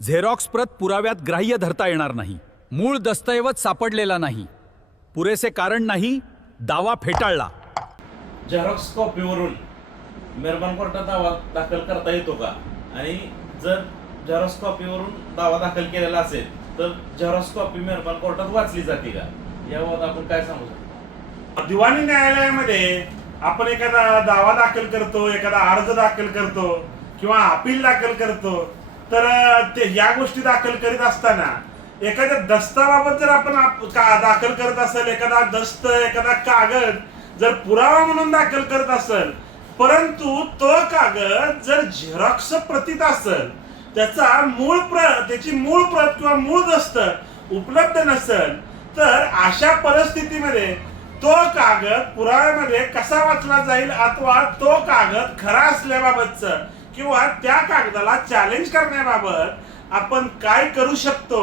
Xerox प्रत पुराव्यात ग्राह्य धरता येणार नाही. मूळ दस्तऐवज सापडलेला नाही. पुरेसे कारण नाही, दावा फेटाळला. झेरॉक्स कॉपीवरून मेहरबान कोर्टात दावा दाखल करता येतो का? आणि जर झेरॉक्स कॉपीवरून दावा दाखल केलेला असेल तर झेरॉक्स कॉपी मेहरबान कोर्टात वाचली जाते का? याबाबत आपण काय सांगू शकतो? दिवाणी न्यायालयामध्ये आपण एखादा दावा दाखल करतो, एखादा अर्ज दाखल करतो किंवा अपील दाखल करतो, तर ते या गोष्टी दाखल करीत असताना एखाद्या दस्ताबाबत जर आपण दाखल करत असेल, एखादा दस्त, एखादा कागद जर पुरावा म्हणून दाखल करत असेल, परंतु तो कागद जर झेरॉक्स प्रतीत असेल, त्याची मूळ प्रत किंवा मूळ दस्त उपलब्ध नसेल, तर अशा परिस्थितीमध्ये तो कागद पुराव्यामध्ये कसा वाचला जाईल अथवा तो कागद खरा असल्याबाबतच किंवा त्या कागदाला चॅलेंज करण्याबाबत आपण काय करू शकतो